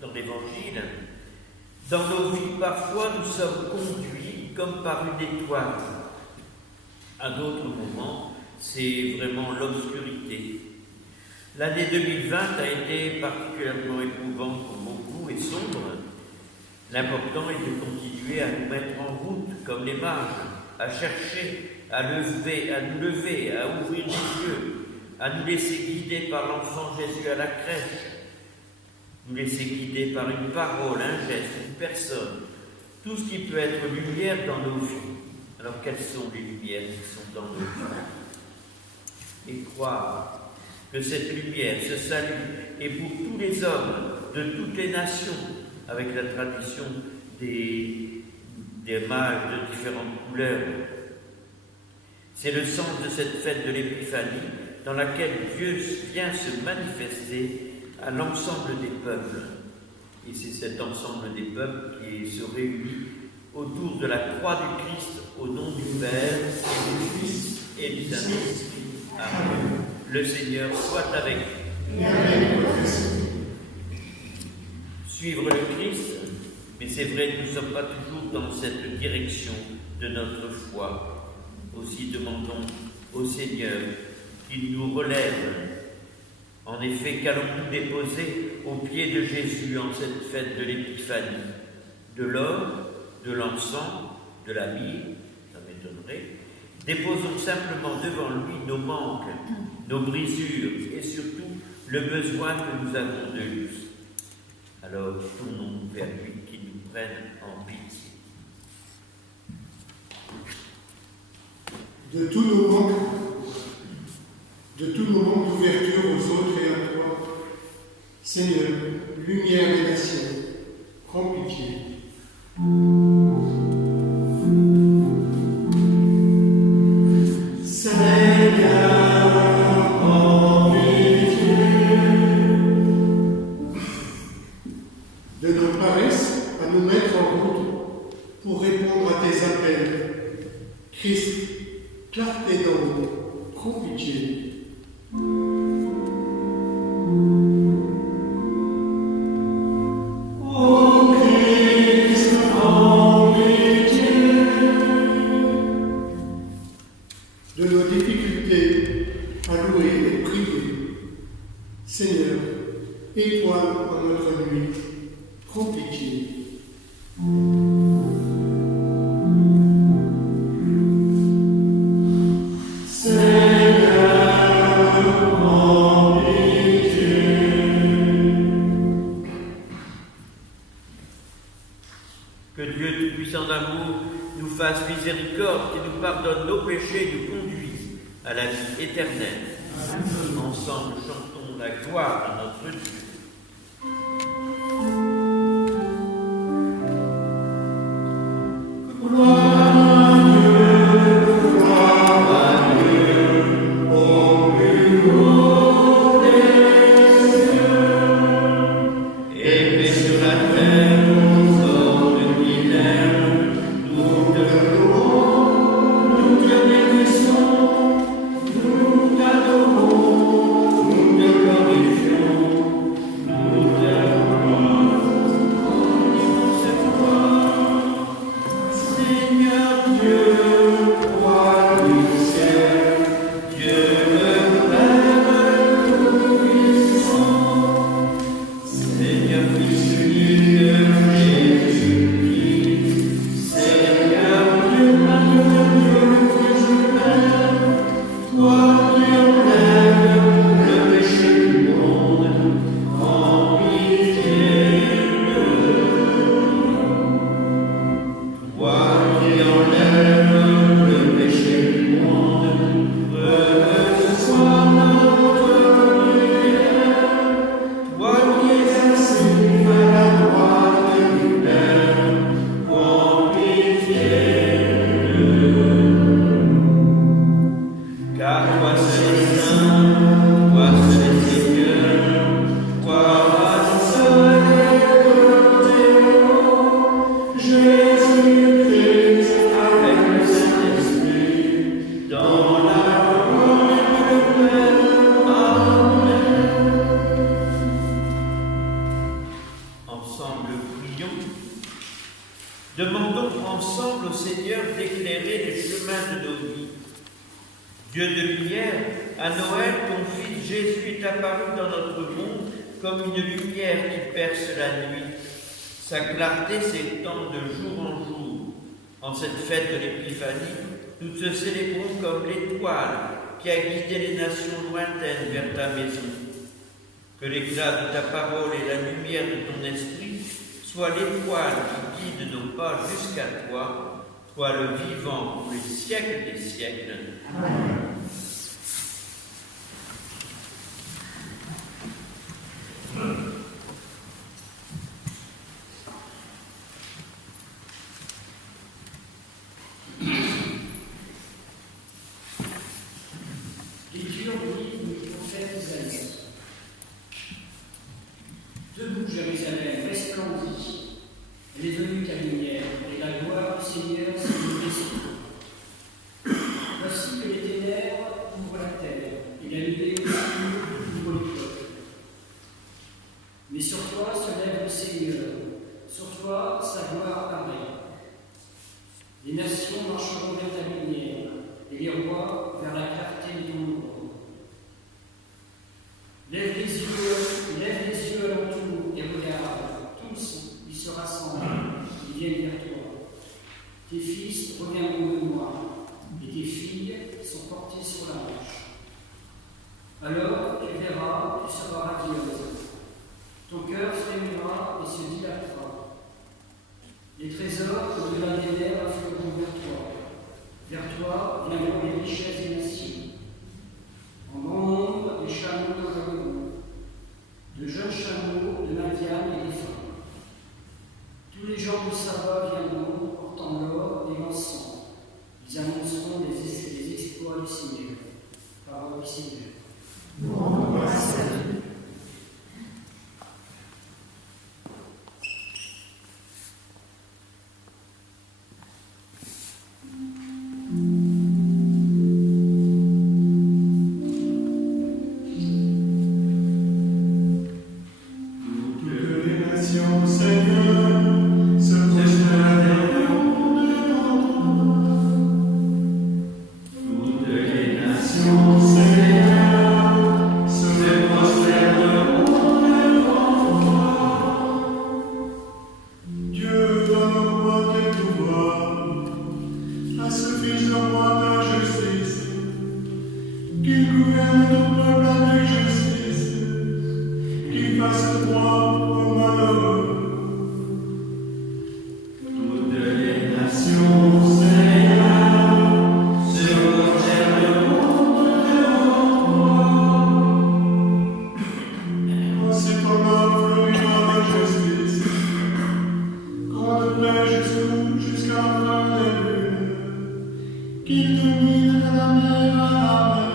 dans l'Évangile, dans nos vies, parfois, nous sommes conduits comme par une étoile. À d'autres moments, c'est vraiment l'obscurité. L'année 2020 a été particulièrement éprouvante pour beaucoup et sombre. L'important est de continuer à nous mettre en route comme les mages, à chercher, à nous lever, à ouvrir les yeux, à nous laisser guider par l'enfant Jésus à la crèche, nous laisser guider par une parole, un geste, une personne, tout ce qui peut être lumière dans nos vies. Alors quelles sont les lumières qui sont dans nos vies? Et croire que cette lumière, ce salut, est pour tous les hommes de toutes les nations, avec la tradition des mages de différentes couleurs. C'est le sens de cette fête de l'Épiphanie, dans laquelle Dieu vient se manifester à l'ensemble des peuples. Et c'est cet ensemble des peuples qui se réunit autour de la croix du Christ, au nom du Père et du Fils et du Saint-Esprit. Amen. Le Seigneur soit avec nous. Suivre le Christ, mais c'est vrai que nous ne sommes pas toujours dans cette direction de notre foi. Aussi demandons au Seigneur qu'il nous relève. En effet, qu'allons-nous déposer aux pieds de Jésus en cette fête de l'Épiphanie? De l'or, de l'encens, de la myrrhe, ça m'étonnerait. Déposons simplement devant lui nos manques, nos brisures et surtout le besoin que nous avons de lui. Alors tournons-nous vers lui qui nous prenne en pitié. De tous nos manques d'ouverture aux autres et à toi, Seigneur, lumière des nations, prends pitié. pour répondre à tes appels. Christ, clarté d'en haut, prends pitié. De nos difficultés à louer et prier, Seigneur, étoile en notre nuit, prends pitié. Que Dieu tout-puissant d'amour nous fasse miséricorde, qui nous pardonne nos péchés et nous conduise à la vie éternelle. Amen. Ensemble, chantons la gloire à notre Dieu. Demandons ensemble au Seigneur d'éclairer les chemins de nos vies. Dieu de lumière, à Noël, ton Fils Jésus est apparu dans notre monde comme une lumière qui perce la nuit. Sa clarté s'étend de jour en jour. En cette fête de l'Épiphanie, nous te célébrons comme l'étoile qui a guidé les nations lointaines vers ta maison. Que l'éclat de ta parole et la lumière de ton esprit soient l'étoile qui guide nos pas jusqu'à toi, toi le vivant pour les siècles des siècles. Amen. Lecture du livre du prophète Isaïe. Debout, Jérusalem, resplendis. Elle est venue ta lumière, et la gloire du Seigneur s'est levée sur toi. Voici que les ténèbres couvrent la terre, et la nuée couvre le peuple. Mais sur toi se lève le Seigneur, sur toi sa gloire paraît. Les nations marcheront vers ta lumière, et les rois vers la clarté de ton nom. Lève les yeux alentour et regarde, tous ils se rassemblent, ils viennent vers toi. Tes fils reviendront de moi, et tes filles sont portées sur la marche. Alors tu verras, tu seras radieuse. Ton cœur frémira et se dilatera. Les trésors au-delà des mers affleuront vers toi. Vers toi viendront les richesses des nations. En grand nombre, les chameaux t'enjolleront, de jeunes chameaux de Madian et d'Éphraïm. Tous les gens de Saba viendront, portant l'or et l'encens. Ils annonceront les exploits du Seigneur. Parole du Seigneur. Bon, salut. jusqu'à la fin des lunes, qu'il domine de la mer à la mer,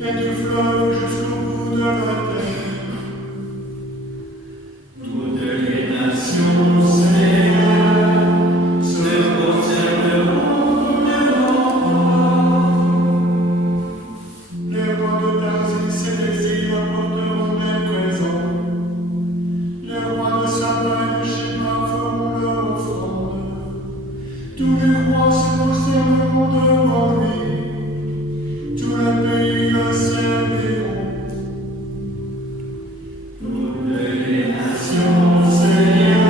et du fleuve jusqu'au bout de la terre. Toutes les nations, Seigneur, se prosterneront devant toi. Les rois de Tarsis et des îles apporteront des présents. Les rois de Saba et de Sheba feront leur offrande. Tous les rois se prosterneront devant lui. Tout le pays le serviront. Toutes les nations, Seigneur,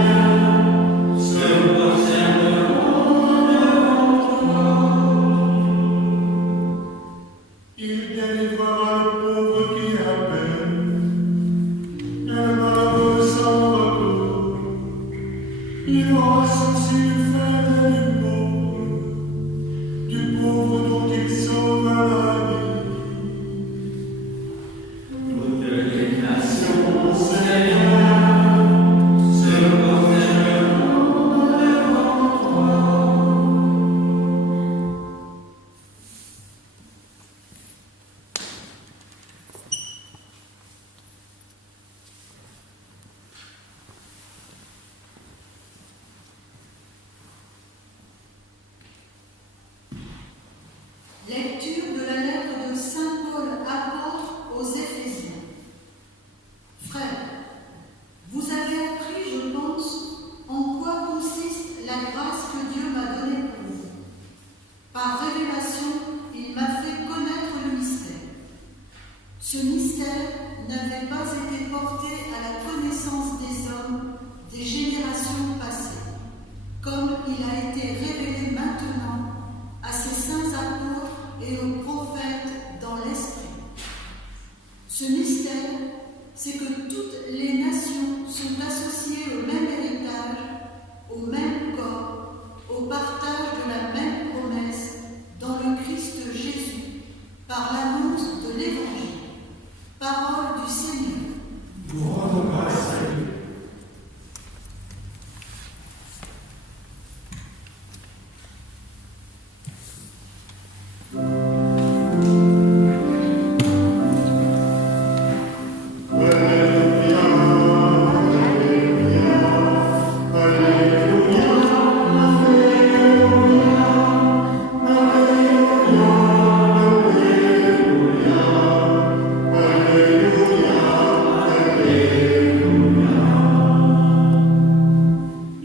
se prosterneront devant toi. Il délivrera le pauvre qui appelle, et le malheureux sans retour. Il aura sorti du fait du pauvre dont il sauve la vie. Toutes les nations, Seigneur, se prosterneront devant toi. Lecture de la lettre de Saint Paul apôtre aux Éphésiens. Frères, vous avez appris, je pense, en quoi consiste la grâce que Dieu m'a donnée pour vous. Par révélation, il m'a fait connaître le mystère. Ce mystère n'avait pas été porté à la connaissance des hommes des générations passées, comme il a été révélé maintenant à ses saints apôtres et aux prophètes dans l'esprit. Ce mystère, c'est que toutes les nations sont associées au même héritage, au même corps, au partage de la même promesse dans le Christ Jésus, par l'annonce de l'Évangile. Parole du Seigneur. Nous rendons grâce à Dieu.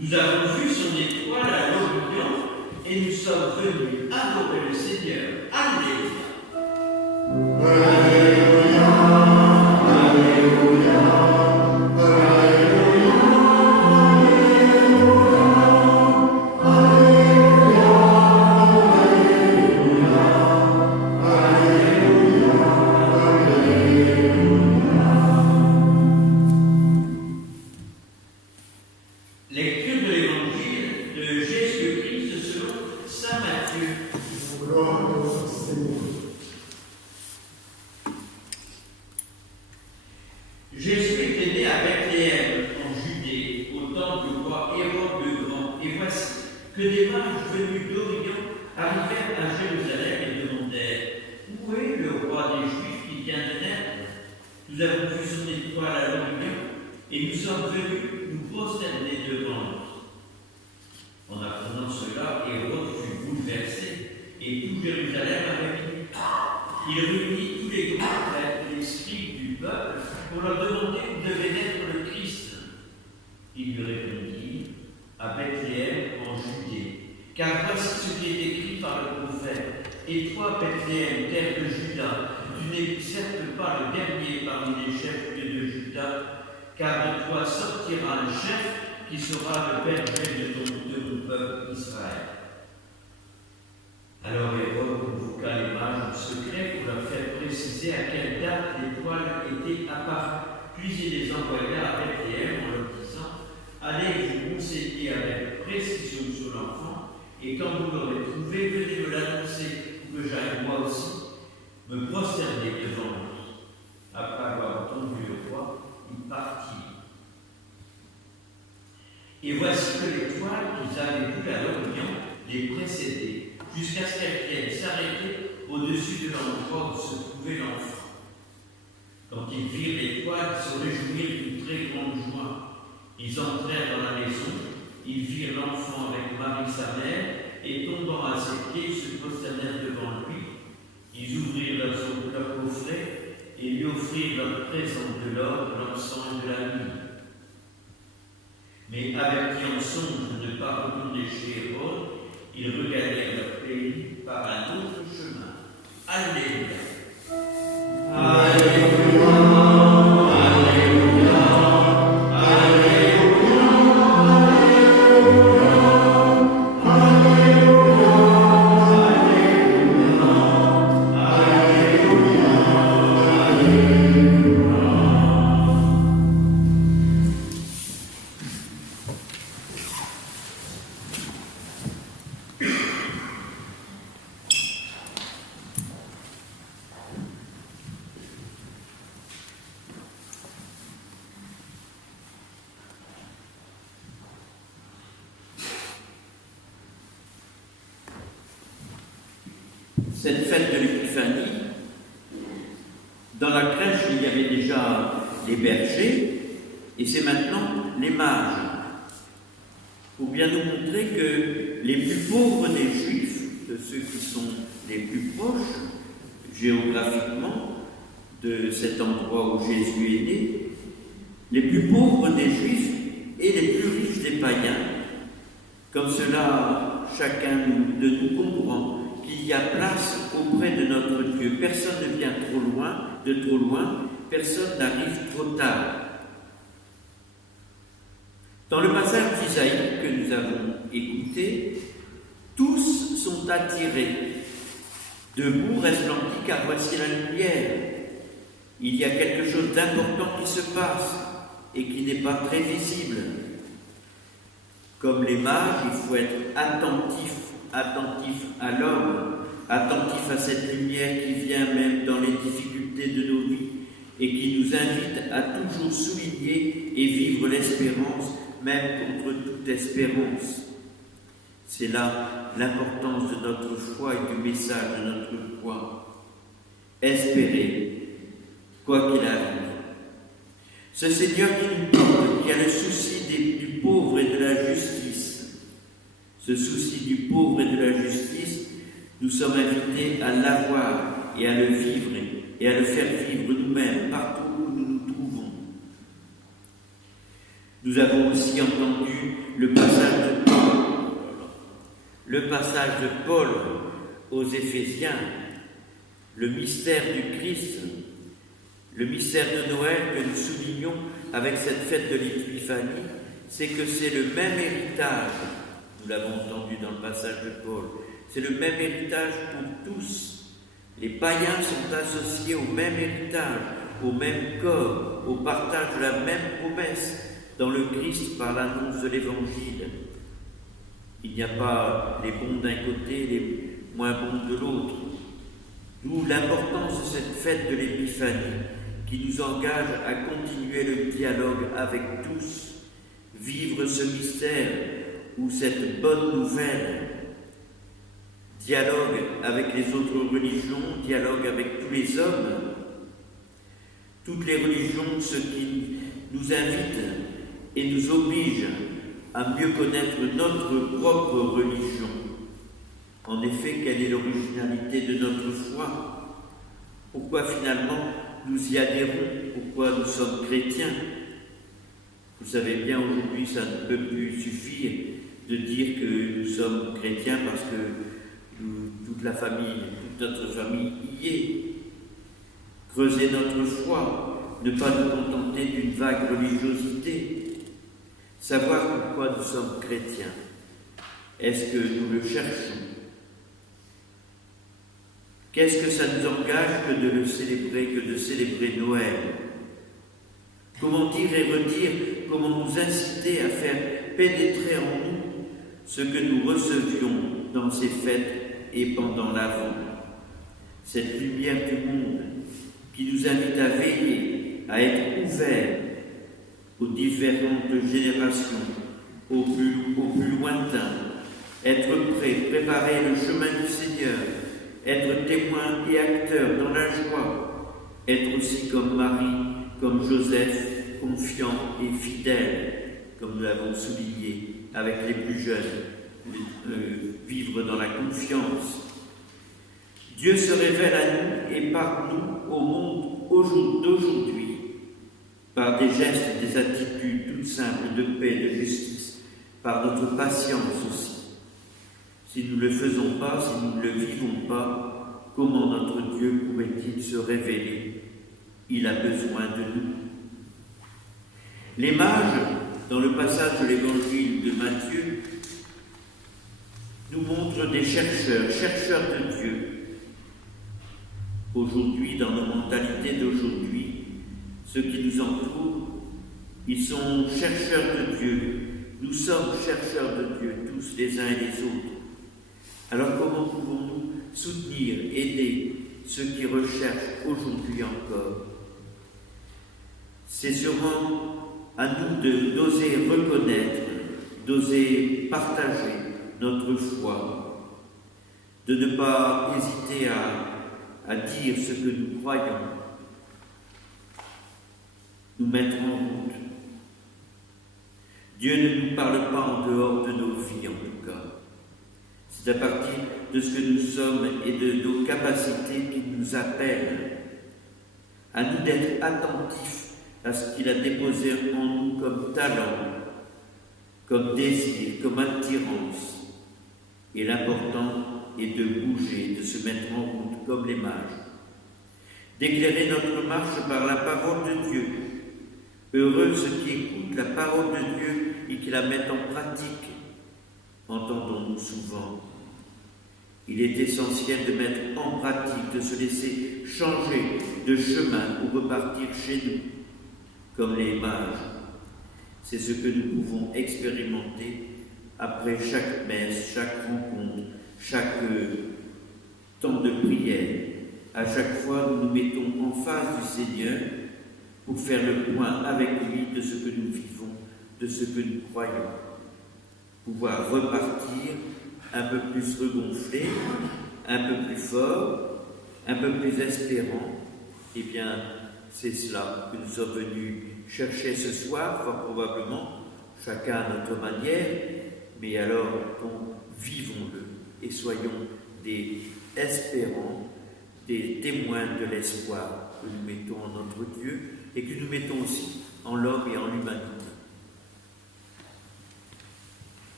Nous avons vu son étoile à l'Orient et nous sommes venus adorer le Seigneur. Alléluia. Lecture de l'Évangile de Jésus-Christ selon saint Matthieu. Gloire à toi, Seigneur. Jésus était né à Bethléem, en Judée, au temps du roi Hérode le Grand. Et voici que des mages venus d'Orient arrivèrent à Jérusalem et demandèrent: Où est le roi des Juifs qui vient de naître? Nous avons vu son étoile à l'Orient et nous sommes venus nous prosterner devant lui. En apprenant cela, Hérode fut bouleversé et tout Jérusalem avait pris. Il réunit tous les grands prêtres et les scribes du peuple pour leur demander où devait naître le Christ. Il lui répondit: À Bethléem en Judée, car voici ce qui est écrit par le prophète. Et toi, Bethléem, terre de Juda, tu n'es certes pas le dernier parmi les chefs de Juda, car de toi sortira un chef qui sera le berger de ton peuple Israël. Alors Hérode convoqua les mages en secret pour leur faire préciser à quelle date l'étoile était apparue. Puis il les envoya à Bethléem en leur disant: Allez vous renseigner avec précision sur l'enfant, et quand vous l'aurez trouvé, venez me l'annoncer, pour que j'aille moi aussi me prosterner devant lui. Après avoir entendu le roi, il partit. Et voici que l'étoile qu'ils avaient vue à l'Orient les précédait, jusqu'à ce qu'elle vienne s'arrêter au-dessus de l'endroit où se trouvait l'enfant. Quand ils virent l'étoile, ils se réjouirent d'une très grande joie. Ils entrèrent dans la maison, ils virent l'enfant avec Marie sa mère, et tombant à ses pieds, ils se prosternèrent devant lui. Ils ouvrirent leur coffret et lui offrirent leur présent de l'or, l'encens et de la myrrhe. Mais avertis en songe de ne pas retourner chez Hérode, ils regagnèrent leur pays par un autre chemin. Alléluia. Alléluia. Alléluia. Alléluia. Cette fête de l'Épiphanie, dans la crèche, il y avait déjà les bergers, et c'est maintenant les mages, pour bien nous montrer que les plus pauvres des Juifs, de ceux qui sont les plus proches géographiquement de cet endroit où Jésus est né, les plus pauvres des Juifs et les plus riches des païens, comme cela chacun de nous comprend, qu'il y a place auprès de notre Dieu. Personne ne vient trop loin, personne n'arrive trop tard. Dans le passage d'Isaïe que nous avons écouté, tous sont attirés. Debout resplendit, car voici la lumière. Il y a quelque chose d'important qui se passe et qui n'est pas très visible. Comme les mages, il faut être attentif à l'homme, attentif à cette lumière qui vient même dans les difficultés de nos vies et qui nous invite à toujours souligner et vivre l'espérance, même contre toute espérance. C'est là l'importance de notre foi et du message de notre foi. Espérer, quoi qu'il arrive. Ce Seigneur qui nous porte, qui a le souci du pauvre et de la justice, ce souci du pauvre et de la justice, nous sommes invités à l'avoir et à le vivre et à le faire vivre nous-mêmes partout où nous nous trouvons. Nous avons aussi entendu le passage de Paul aux Éphésiens, le mystère du Christ, le mystère de Noël que nous soulignons avec cette fête de l'Épiphanie, c'est que c'est le même héritage. Nous l'avons entendu dans le passage de Paul. C'est le même héritage pour tous. Les païens sont associés au même héritage, au même corps, au partage de la même promesse dans le Christ par l'annonce de l'Évangile. Il n'y a pas les bons d'un côté, les moins bons de l'autre. D'où l'importance de cette fête de l'Épiphanie qui nous engage à continuer le dialogue avec tous, vivre ce mystère ou cette bonne nouvelle, dialogue avec les autres religions, dialogue avec tous les hommes, toutes les religions, ce qui nous invite et nous oblige à mieux connaître notre propre religion. En effet, quelle est l'originalité de notre foi? Pourquoi finalement nous y adhérons? Pourquoi nous sommes chrétiens? Vous savez bien, aujourd'hui, ça ne peut plus suffire de dire que nous sommes chrétiens parce que toute notre famille y est. Creuser notre foi, ne pas nous contenter d'une vague religiosité, savoir pourquoi nous sommes chrétiens. Est-ce que nous le cherchons? Qu'est-ce que ça nous engage que de le célébrer, que de célébrer Noël? Comment dire et redire, comment nous inciter à faire pénétrer en nous ce que nous recevions dans ces fêtes et pendant l'Avent? Cette lumière du monde qui nous invite à veiller, à être ouverts aux différentes générations, au plus lointain, être prêt, préparer le chemin du Seigneur, être témoin et acteur dans la joie, être aussi comme Marie, comme Joseph, confiant et fidèle, comme nous l'avons souligné avec les plus jeunes, vivre dans la confiance. Dieu se révèle à nous et par nous au monde d'aujourd'hui, par des gestes, des attitudes toutes simples de paix, de justice, par notre patience aussi. Si nous ne le faisons pas, si nous ne le vivons pas, comment notre Dieu pourrait-il se révéler? Il a besoin de nous. Les mages, dans le passage de l'évangile de Matthieu, nous montrent des chercheurs de Dieu. Aujourd'hui, dans nos mentalités d'aujourd'hui, ceux qui nous entourent, ils sont chercheurs de Dieu. Nous sommes chercheurs de Dieu, tous les uns et les autres. Alors comment pouvons-nous soutenir, aider ceux qui recherchent aujourd'hui encore? C'est sûrement à nous d'oser reconnaître, d'oser partager notre foi, de ne pas hésiter à dire ce que nous croyons, nous mettre en route. Dieu ne nous parle pas en dehors de nos vies, en tout cas. C'est à partir de ce que nous sommes et de nos capacités qu'il nous appelle. À nous d'être attentifs à ce qu'il a déposé en nous comme talent, comme désir, comme attirance. Et l'important est de bouger, de se mettre en route comme les mages. D'éclairer notre marche par la parole de Dieu. Heureux ceux qui écoutent la parole de Dieu et qui la mettent en pratique. Entendons-nous souvent. Il est essentiel de mettre en pratique, de se laisser changer de chemin pour repartir chez nous, comme les mages. C'est ce que nous pouvons expérimenter après chaque messe, chaque rencontre, chaque temps de prière. À chaque fois, nous nous mettons en face du Seigneur pour faire le point avec lui de ce que nous vivons, de ce que nous croyons. Pouvoir repartir un peu plus regonflé, un peu plus fort, un peu plus espérant. Eh bien, c'est cela que nous sommes venus chercher ce soir, fort probablement, chacun à notre manière, mais alors, vivons-le et soyons des espérants, des témoins de l'espoir que nous mettons en notre Dieu et que nous mettons aussi en l'homme et en l'humanité.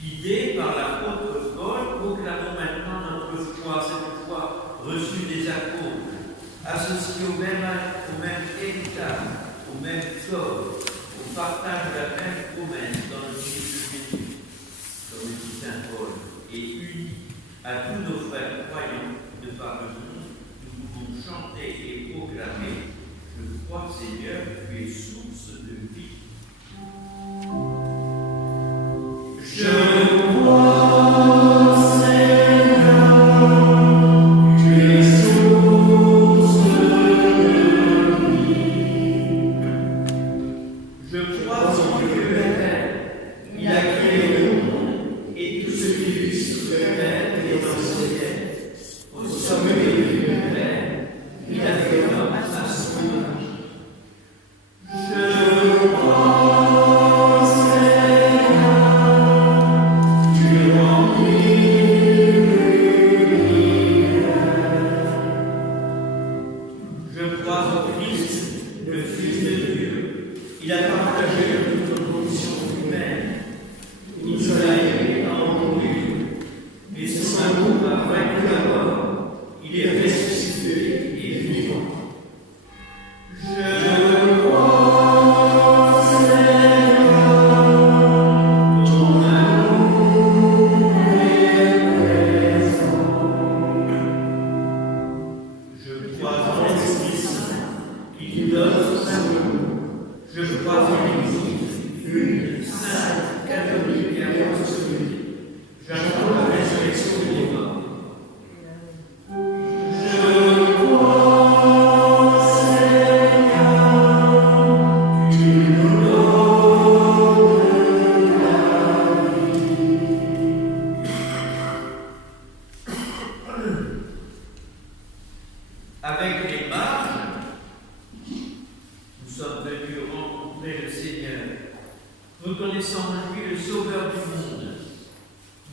Guidés par l'apôtre Paul, proclamons maintenant notre foi, cette foi reçue des apôtres, associée au même héritage, au même corps, au partage de la même promesse dans le Christ de Jésus, comme le dit Saint Paul, et unis à tous nos frères croyants de par le monde, nous pouvons chanter et proclamer: je crois, Seigneur, tu es source de vie. Je crois, Seigneur, tu es source de vie. Je crois en Dieu éternel, il a créé le monde et tout ce qui vit sur terre et dans le ciel. Au sommet de l'univers, il a fait l'homme à son image. Je crois.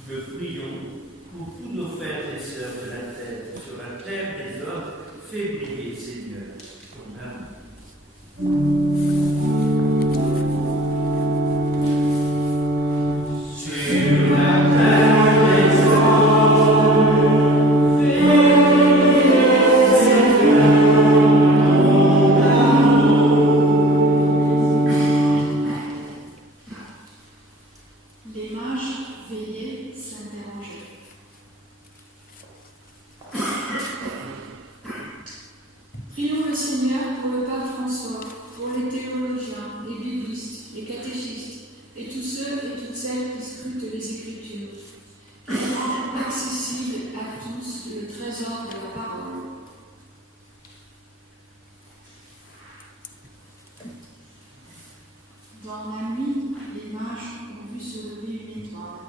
le prions pour tous nos frères et sœurs de la terre, sur la terre des hommes, fais briller, Seigneur, ton âme. Les mages veillaient, s'interrogeaient. Prions le Seigneur pour le pape François, pour les théologiens, les biblistes, les catéchistes, et tous ceux et toutes celles qui scrutent les Écritures, qui rendent accessible à tous le trésor de la parole. Dans la nuit, les mages ont vu se lever une étoile.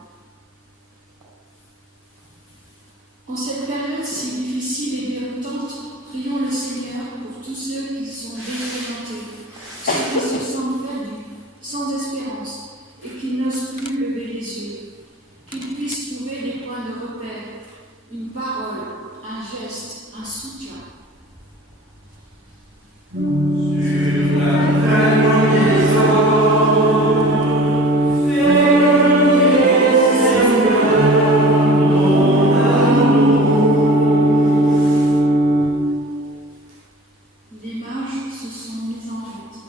En cette période si difficile et déroutante, prions le Seigneur pour tous ceux qui sont désorientés, ceux qui se sentent perdus, sans espérance, et qui n'osent plus lever les yeux, qu'ils puissent trouver des points de repère, une parole, un geste, un soutien. Sur la terre des hommes, fais briller, Seigneur, ton amour. Les mages se sont mis en route.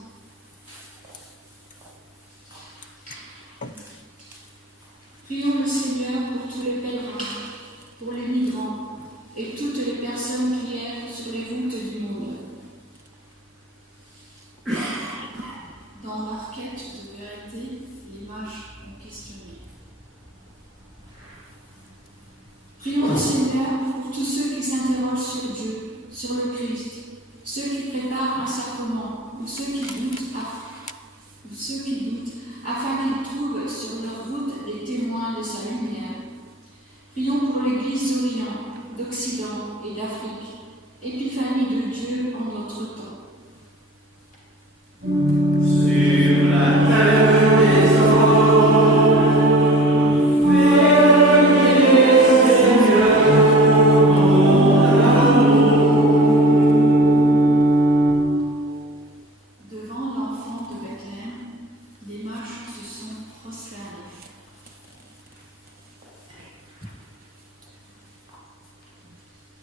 Prions le Seigneur pour tous les pèlerins, pour les migrants et toutes les personnes qui errent sur les routes du monde. Dans leur quête de vérité, les mages ont questionné. Prions le Seigneur pour tous ceux qui s'interrogent sur Dieu, sur le Christ, ceux qui préparent un sacrement ou ceux qui doutent afin qu'ils trouvent sur leur route des témoins de sa lumière. Prions pour l'Église d'Orient, d'Occident et d'Afrique, épiphanie de Dieu en notre temps. Sur la terre des hommes, fais briller, Seigneur, ton amour. Devant l'enfant de Bethléem, les mages se sont prosternés.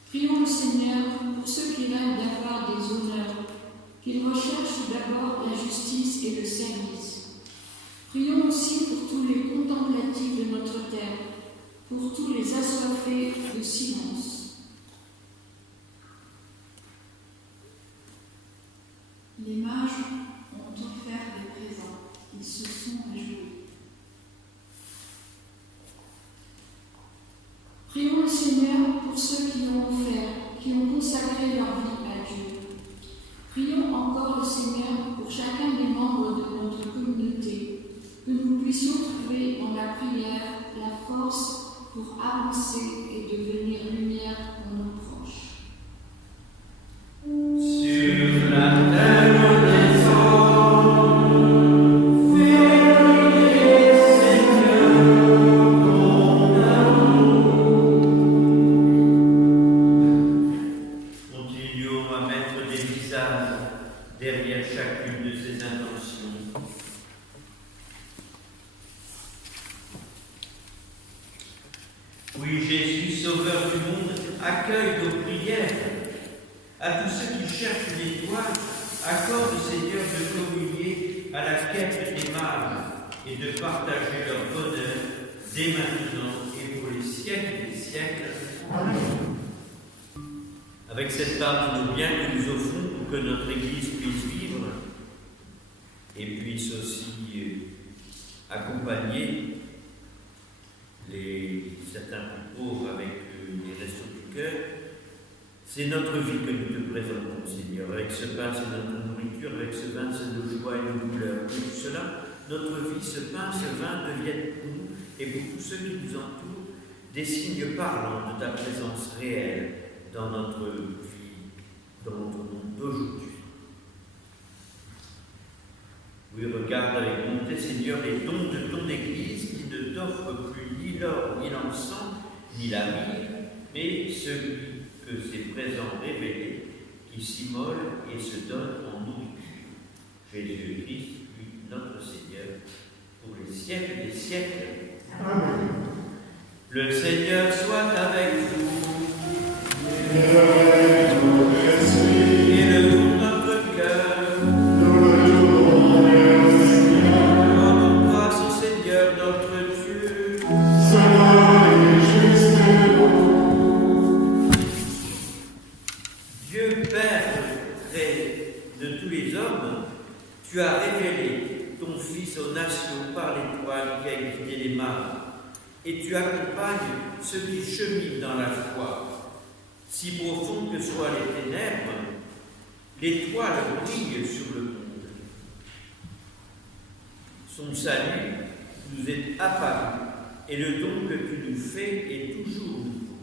Prions le Seigneur pour ceux qui rêvent d'avoir des honneurs, qu'ils recherchent d'abord la justice et le service. Prions aussi pour tous les contemplatifs de notre terre, pour tous les assoiffés de silence. Les mages ont offert des présents, ils se sont réjouis. Prions le Seigneur pour ceux qui ont offert, qui ont consacré leur vie à Dieu. Prions encore le Seigneur pour chacun des membres de notre communauté, que nous puissions trouver dans la prière la force pour avancer et devenir lumière pour nos proches. Sur la terre des hommes, fais briller, Seigneur, ton amour. Continuons à mettre des visages derrière chacune de ces intentions. Oui, Jésus, Sauveur du monde, accueille nos prières. À tous ceux qui cherchent l'étoile, accorde, Seigneur, de communier à la quête des mages et de partager leur bonheur dès maintenant et pour les siècles des siècles. Avec cette part de nos biens que nous offrons pour que notre Église puisse vivre et puisse aussi accompagner certains plus pauvres avec les restos du cœur, c'est notre vie que nous te présentons, Seigneur. Avec ce pain, c'est notre nourriture, avec ce vin, c'est nos joies et nos douleurs. Pour tout cela, notre vie, ce pain, ce vin deviennent pour nous et pour tous ceux qui nous entourent des signes parlants de ta présence réelle dans notre vie, dans notre monde d'aujourd'hui. Oui, regarde avec bonté, Seigneur, les dons de ton Église qui ne ne t'offre plus ni l'or, ni l'encens, ni la myrrhe, mais celui que ses présents révélés, qui s'immole et se donne en nourriture. Jésus-Christ, lui, notre Seigneur, pour les siècles des siècles. Amen. Le Seigneur soit avec vous. Et avec votre esprit, Élevons notre cœur. nous le tournons au Seigneur. Rendons grâce au Seigneur notre Dieu. Cela est juste et bon. Dieu Père très de tous les hommes, tu as révélé ton Fils aux nations par l'étoile qui a guidé les mares, et tu accompagnes ceux qui cheminent dans la foi. Si profondes que soient les ténèbres, l'étoile brille sur le monde. Son salut nous est apparu, et le don que tu nous fais est toujours nouveau.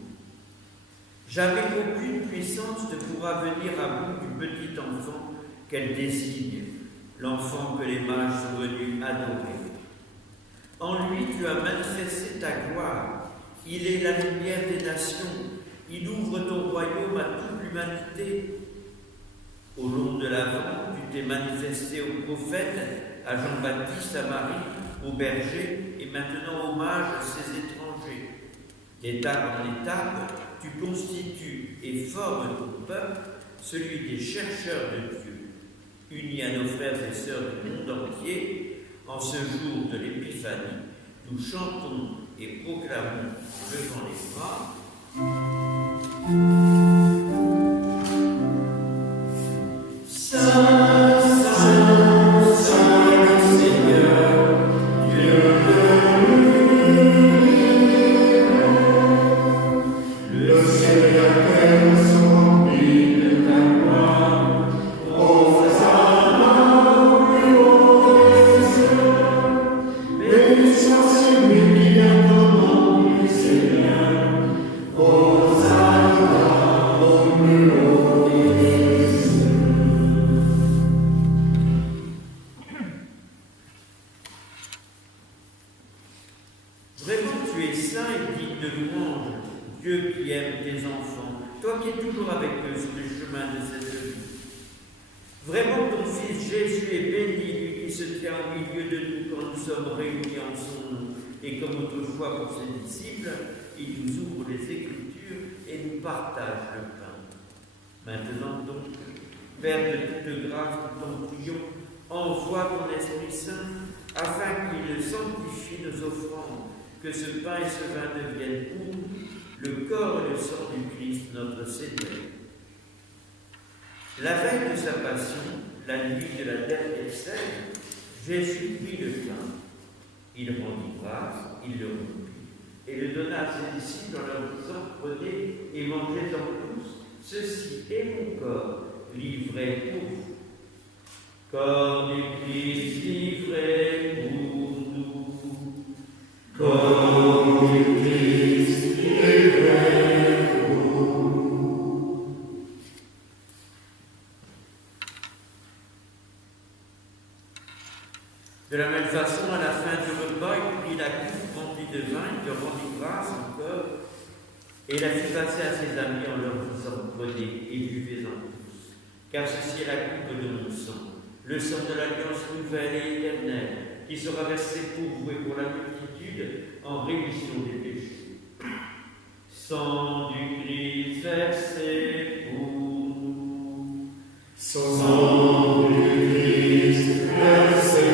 Jamais aucune puissance ne pourra venir à bout du petit enfant qu'elle désigne, l'enfant que les mages sont venus adorer. En lui, tu as manifesté ta gloire. Il est la lumière des nations. Il ouvre ton royaume à toute l'humanité. Au long de l'Avent, tu t'es manifesté aux prophètes, à Jean-Baptiste, à Marie, aux bergers, et maintenant hommage à ces étrangers. D'étape en étape, tu constitues et formes ton peuple, celui des chercheurs de Dieu. Unis à nos frères et sœurs du monde entier, en ce jour de l'Épiphanie, nous chantons et proclamons en levant les bras. Saint, Saint, Saint, le Seigneur, Dieu de l'univers, Le ciel et la terre sont remplis de ta gloire. Hosanna au plus haut des cieux. Béni soit celui qui vient au nom du Seigneur. Hosanna au plus haut des cieux. Vraiment, tu es saint et digne de louange, Dieu qui aime tes enfants, toi qui es toujours avec eux sur les chemins de cette vie. Vraiment, ton Fils Jésus est béni, lui qui se tient au milieu de nous quand nous sommes réunis en son nom. Et comme autrefois pour ses disciples, il nous ouvre les Écritures et nous partage le pain. Maintenant donc, Père de toute grâce, nous t'en prions, envoie ton Esprit Saint afin qu'il sanctifie nos offrandes, que ce pain et ce vin deviennent pour nous le corps et le sang du Christ, notre Seigneur. La veille de sa passion, la nuit de la dernière scène, Jésus prit le pain. Il rendit grâce, il le rompit et le donna à ses disciples en leur disant: prenez et mangez-en tous, ceci est mon corps livré pour vous. Corps du Christ livré pour nous. Corps du Christ livré pour nous. De la même façon, à la fin du repas, il prit la coupe remplie de vin, il te rendit grâce encore, et la fit passer à ses amis en leur disant: prenez et buvez-en tous, car ceci est la coupe de mon sang, le sang de l'alliance nouvelle et éternelle, qui sera versé pour vous et pour la multitude en rémission des péchés. Sang du Christ versé pour nous. Sang du Christ versé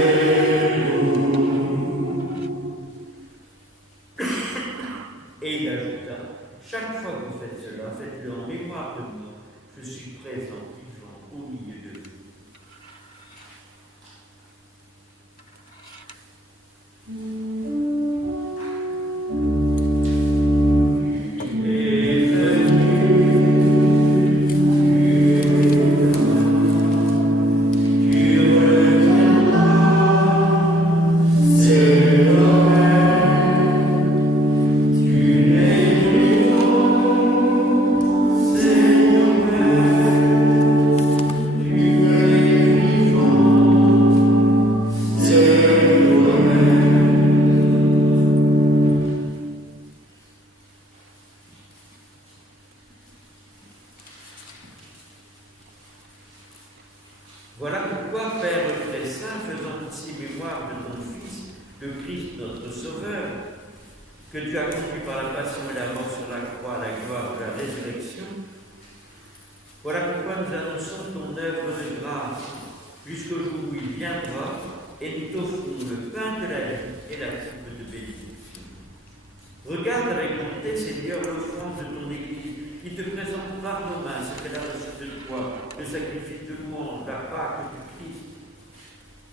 pour nous. Et il ajouta: chaque fois que vous faites cela, faites-le en mémoire de moi. Je suis présent, vivant au milieu de vous. Seigneur, Voilà pourquoi, Père très saint, faisant ici mémoire de ton Fils, le Christ notre Sauveur, que tu as conduit par la passion et la mort sur la croix à la gloire de la résurrection, voilà pourquoi nous annonçons ton œuvre de grâce jusqu'au jour où il viendra et nous t'offrons le pain de la vie et la coupe de bénédiction. Regarde avec bonté, Seigneur, l'offrande de ton Église qui te présente par nos mains ce qu'elle a reçu de toi, le sacrifice de louange, la Pâque du Christ.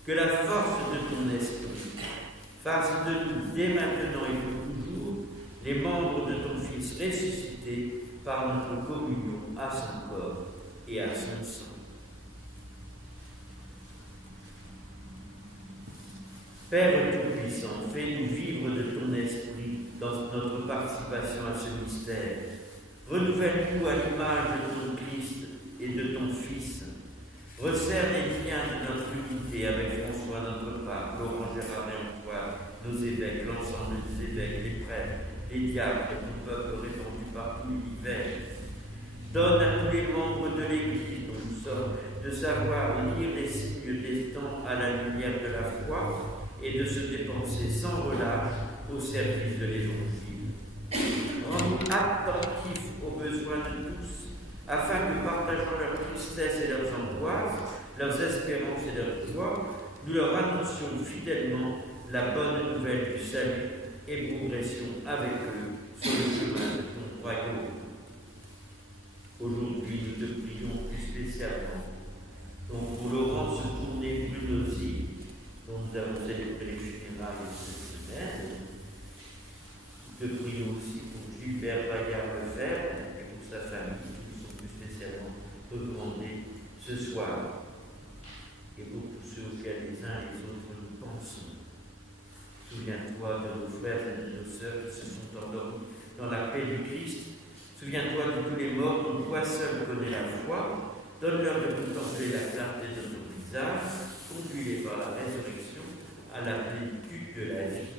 Que la force de ton esprit fasse de nous, dès maintenant et pour toujours, les membres de ton Fils ressuscité par notre communion à son corps et à son sang. Père Tout-Puissant, fais-nous vivre de ton esprit dans notre participation à ce mystère. Renouvelle-nous à l'image de ton Christ et de ton Fils. Resserre les liens de notre unité avec François, notre pape, Laurent Gérard et Antoine, nos évêques, l'ensemble des évêques, les prêtres, les diacres et ton peuple répandu partout l'univers. Donne à tous les membres de l'Église dont nous sommes de savoir lire les signes des temps à la lumière de la foi et de se dépenser sans relâche au service de l'Évangile. Rends-nous attentifs aux besoins de tous, afin que, partageant leur tristesse et leurs angoisses, leurs espérances et leurs joies, nous leur annoncions fidèlement la bonne nouvelle du salut et progressions avec eux sur le chemin de ton royaume. Aujourd'hui, nous te prions plus spécialement, donc pour Laurent se tourner plus aussi, dont nous avons célébré les funérailles cette semaine. Nous te prions aussi pour Gilbert Bayard-Lefebvre et pour sa famille, qui nous sont plus spécialement recommandés ce soir, et pour tous ceux auxquels les uns et les autres nous pensons. Souviens-toi de nos frères et de nos sœurs qui se sont endormis dans la paix du Christ. Souviens-toi de tous les morts dont toi seul connais la foi. Donne-leur de contempler la clarté de ton visage, conduis-les par la résurrection à la plénitude de la vie.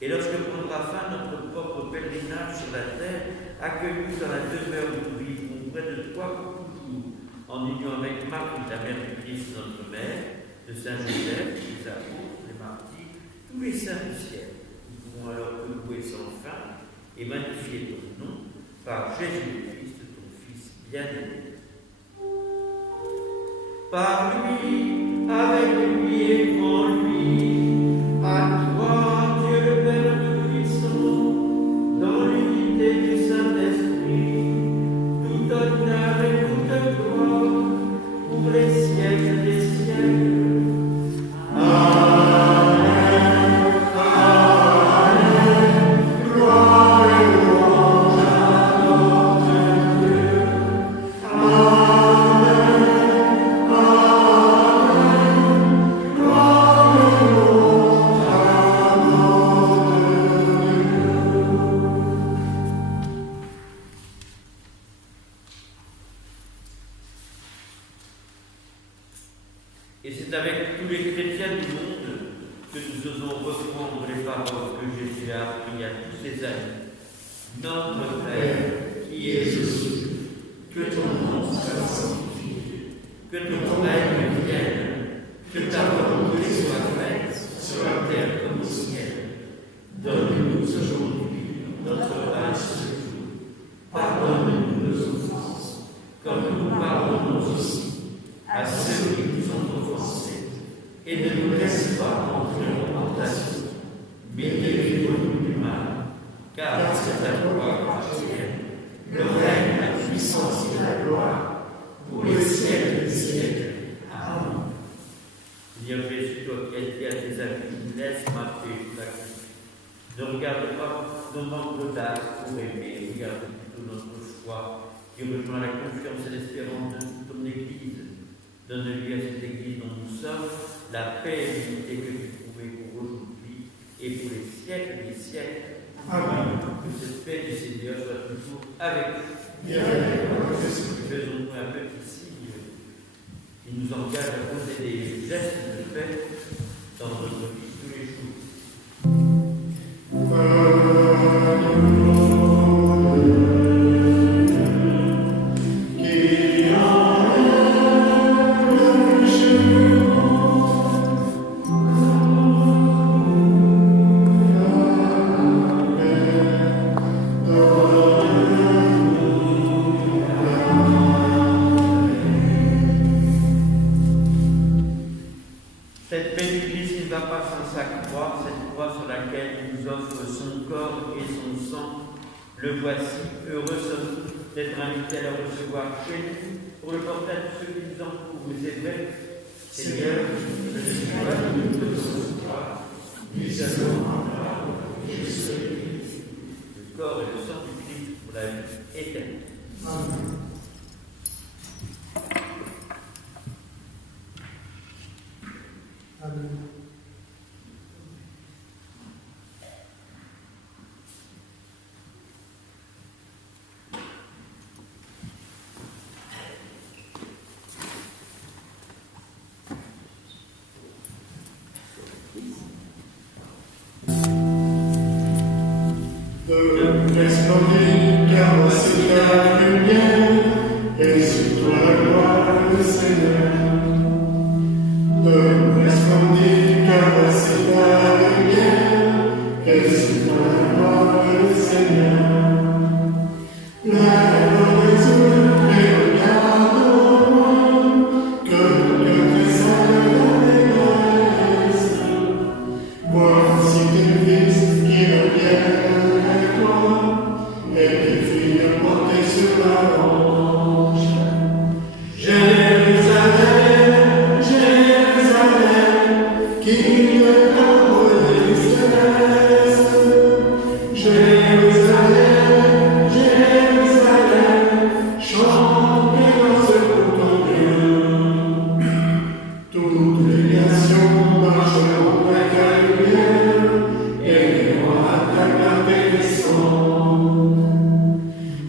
Et lorsque prendra fin notre propre pèlerinage sur la terre, accueille-nous dans la demeure où nous vivrons près de toi pour toujours, en union avec Marie, la mère du Christ, notre mère, de Saint Joseph, les apôtres, les martyrs, tous les saints du ciel. Nous pourrons alors te louer sans fin et magnifier ton nom par Jésus-Christ, ton Fils bien-aimé. Par lui, avec lui et en lui, à toi, Dieu le Père Tout-Puissant, dans l'unité du Saint-Esprit, tout honneur et toute gloire, pour les siècles des siècles. Et c'est avec tous les chrétiens du monde que nous osons reprendre les paroles que Jésus a apprises à tous ses amis. Notre Père, qui es aux cieux, que ton nom soit sanctifié, que ton règne vienne, que ta volonté soit faite sur la terre comme au ciel. Donne-nous aujourd'hui notre pain de ce jour. Pardonne-nous nos offenses, comme nous pardonnons aussi à ceux qui nous ont offensés, et ne nous laisse pas entrer en tentation, mais délivre-nous du mal, car c'est à toi qu'appartiennent le règne, la puissance et la gloire, pour les siècles des siècles. Amen. Seigneur Jésus, toi qui as dit à tes amis, laisse marcher toute la vie. Ne regarde pas nos manques d'âge pour aimer, regarde plutôt notre foi, qui rejoint la confiance et l'espérance de toute ton Église. Donne-lui à cette Église dont nous sommes la paix et l'unité que tu trouvais pour aujourd'hui et pour les siècles des siècles. Amen. Que cette paix du Seigneur soit toujours avec nous. Faisons-nous un petit signe qui nous engage à poser des gestes de paix dans notre vie tous les jours. Qui corps et son sang. Le voici, heureux sommes-nous d'être invités à le recevoir chez nous pour le porter à tous ceux qui nous entourent. Mais c'est vrai, Seigneur, je ne suis pas digne de te recevoir, mais seulement le corps et le sang du Christ pour la vie éternelle. Amen. Amen. Resplendir, car c'est ta lumière, et sur toi la gloire, le Seigneur. De resplendir, car c'est ta lumière, et sur toi la gloire, le Seigneur. Lève les yeux et regarde loin, que Dieu te salue avec grâce. Voici tes fils qui reviennent. Et tes filles portées sur la hanche. Jérusalem, Jérusalem, qui te donne les tristesses. Jérusalem, Jérusalem, chante et danse pour ton Dieu. Toutes les nations marcheront avec ta lumière, et les rois à ta clarté descendent.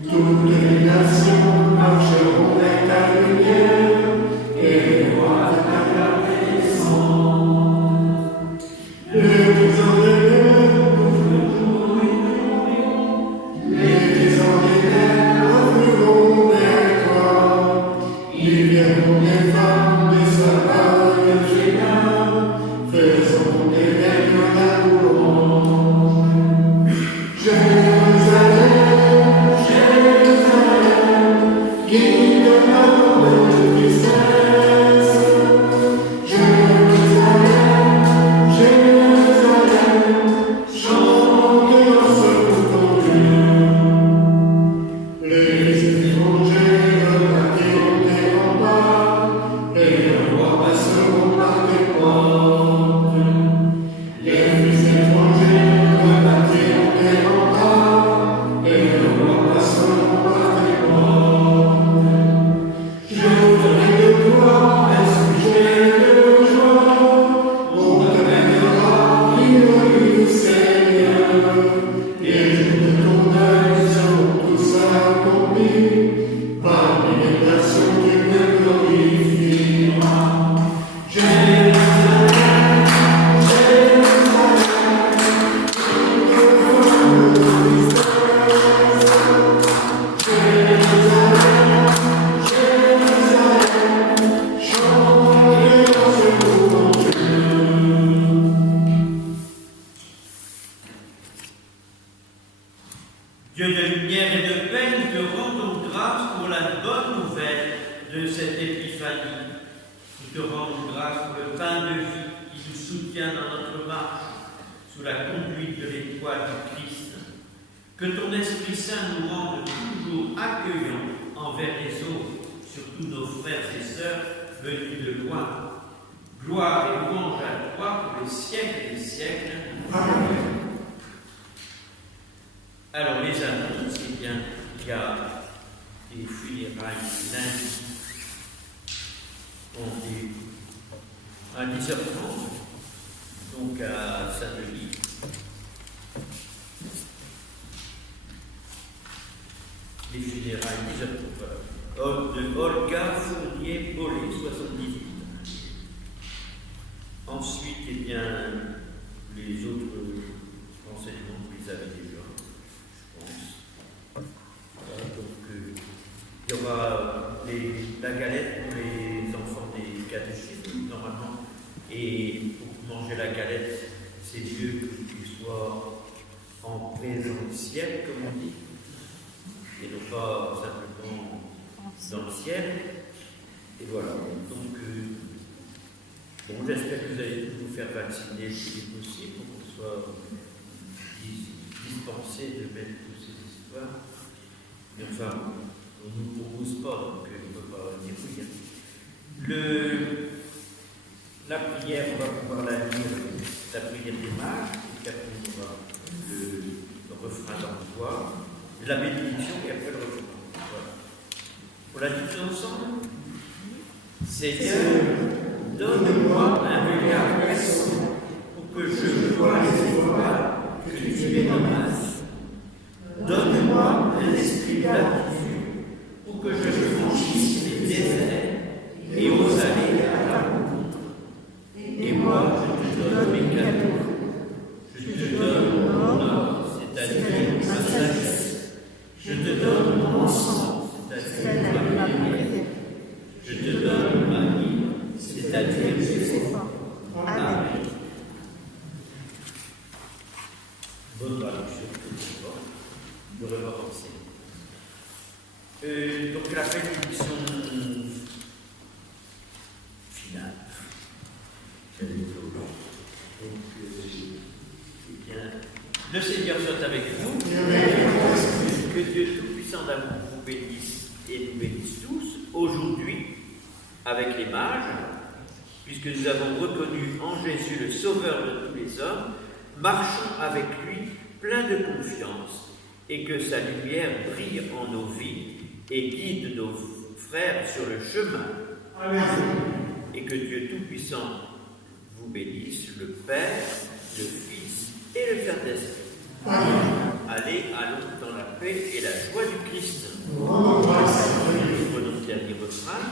Toutes les nations marcheront avec ta lumière, et les rois de ta clarté descendent. Les paysans de l'heure les paysans des mers afflueront vers toi. Ils viendront des femmes, des soldats, des géants, faisant des règles la louange. Jérusalem, qui te donne de tristesse. Jérusalem, Jérusalem, chante et danse pour ton Dieu. Les étrangers rebâtiront tes remparts, et les rois passeront par tes portes. Les fils étrangers rebâtiront tes remparts, et les rois passeront par tes portes. Je voudrais de toi un sujet de joie, on te mènera du Seigneur, et de ton œil seront tous accomplis, parmi les nations tu me glorifieras. Jérusalem, Jérusalem, qui te donne de tristesse. Jérusalem, Jérusalem, chante et danse pour ton Dieu. Dieu de lumière et de paix, nous te rendons grâce pour la bonne nouvelle de cette épiphanie. Nous te rendons grâce pour le pain de vie qui nous soutient dans notre marche sous la conduite de l'étoile du Christ. Que ton Esprit Saint nous rende toujours accueillants envers les autres, surtout nos frères et sœurs venus de loin. Gloire et louange à toi pour les siècles des siècles. Amen. Alors les amis, c'est bien, il y a des funérailles lundi, on est à 10h30, donc à Saint-Denis. Les funérailles 10h30, de Olga Fournier-Bollet, 78. Ensuite, eh bien, les autres renseignements, vous les avez déjà. Voilà, donc, il y aura la galette pour les enfants des catéchismes, normalement. Et pour manger la galette, c'est mieux qu'ils soient en présentiel, comme on dit, et non pas simplement dans le ciel. Et voilà. Donc, bon, j'espère que vous allez tous vous faire vacciner si c'est possible, pour qu'on soit dispensé de mettre toutes ces histoires. Mais enfin, on ne nous propose pas, donc on ne peut pas dire oui. La prière, on va pouvoir la lire, la prière des mages, qui accompagnera le refrain d'emploi, la bénédiction et après le refrain. Voilà. On la dit tous ensemble. Seigneur, donne-moi un regard perçant pour que je voie les étoiles que tu énonces. Donne-moi un esprit d'attitude pour que je franchisse les déserts et ose aller à la rencontre. Et moi, je te donne mes cadeaux. Je te donne mon or, c'est-à-dire ma sagesse. Je te donne mon encens, c'est-à-dire ma prière. Je te donne ma vie, c'est-à-dire mes efforts. Amen. Bonne traduction, je vais recommencer. Donc la bénédiction finale. Donc, eh bien, le Seigneur soit avec vous. Que Dieu Tout-Puissant d'amour vous bénisse et nous bénisse tous aujourd'hui avec les mages, puisque nous avons reconnu en Jésus le Sauveur de tous les hommes. Marchons avec lui plein de confiance et que sa lumière brille en nos vies et guide nos frères sur le chemin. Amen. Et que Dieu Tout-Puissant vous bénisse, le Père, le Fils et le Saint-Esprit. Allez, allons dans la paix et la joie du Christ. Prenons le dernier refrain.